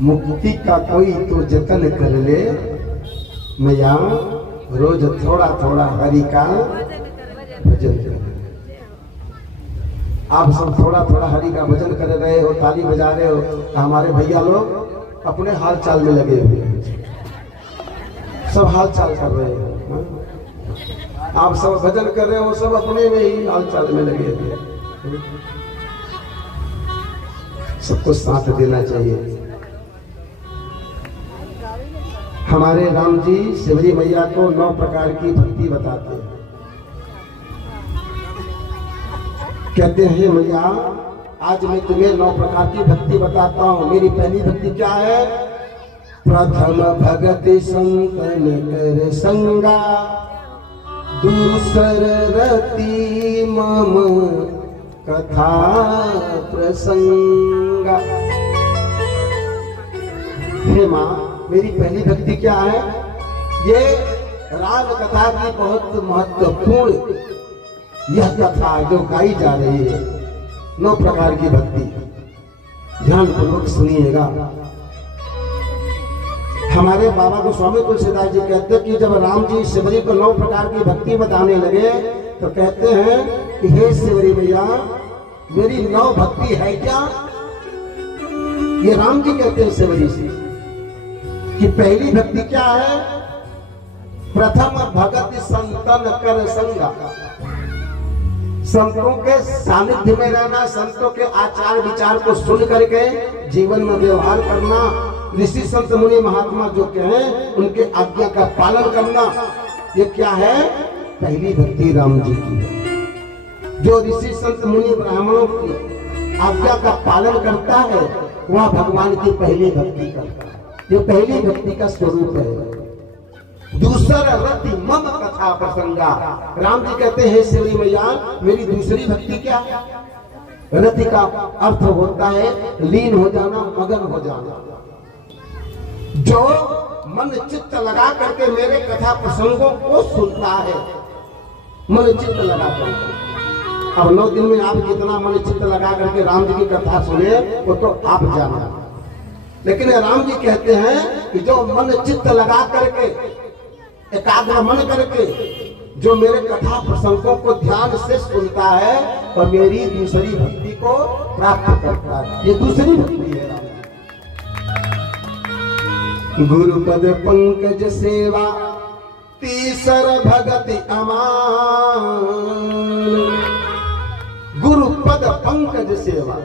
मुक्ति का कोई तो जतन कर ले, मैया रोज थोड़ा थोड़ा हरि का भजन कर। आप सब थोड़ा थोड़ा हरि का भजन कर रहे हो, ताली बजा रहे हो, हमारे भैया लोग अपने हाल चाल में लगे हुए हैं, सब हाल चाल कर रहे हो। आप सब भजन कर रहे हो, सब अपने में ही हाल चाल में लगे हुए हैं। सबको साथ देना चाहिए। हमारे राम जी शिवरी मैया को 9 प्रकार की भक्ति बताते हैं। कहते हैं मैया आज मैं तुम्हें 9 प्रकार की भक्ति बताता हूँ। मेरी पहली भक्ति क्या है? प्रथम भगति संतन कर संगा, दूसर रति मम कथा प्रसंगा। हे माँ, मेरी पहली भक्ति क्या है? ये राम कथा की बहुत महत्वपूर्ण यह कथा जो गाई जा रही है, 9 प्रकार की भक्ति, ध्यान पूर्वक सुनिएगा। हमारे बाबा गोस्वामी तुलसीदास जी कहते हैं कि जब राम जी शिवरी को 9 प्रकार की भक्ति बताने लगे तो कहते हैं कि हे शिवरी मैया, मेरी 9 भक्ति है क्या? ये राम जी कहते हैं शिवरी से कि पहली भक्ति क्या है? प्रथम भगति संतन कर संगा, संतों के सानिध्य में रहना, संतों के आचार विचार को सुन करके जीवन में व्यवहार करना, ऋषि संत मुनि महात्मा जो कहें उनके आज्ञा का पालन करना, ये क्या है? पहली भक्ति राम जी की है। जो ऋषि संत मुनि ब्राह्मणों की आज्ञा का पालन करता है वह भगवान की पहली भक्ति करता है। ये पहली भक्ति का स्वरूप है। दूसरा रति मम कथा प्रसंगा, राम जी कहते हैं शिवरी मैया मेरी दूसरी भक्ति क्या है? रति का अर्थ होता है लीन हो जाना, मगन हो जाना। जो मन चित्त लगा करके मेरे कथा प्रसंगों को सुनता है, मन चित्त लगा करके। अब 9 दिन में आप कितना मन चित्त लगा करके राम जी की कथा सुने वो तो आप जानना, लेकिन राम जी कहते हैं कि जो मन चित्त लगा करके, एकाग्र मन करके जो मेरे कथा प्रसंगों को ध्यान से सुनता है और मेरी दूसरी भक्ति को प्राप्त करता है, ये दूसरी भक्ति है। गुरुपद पंकज सेवा तीसर भगति अमान, गुरुपद पंकज सेवा।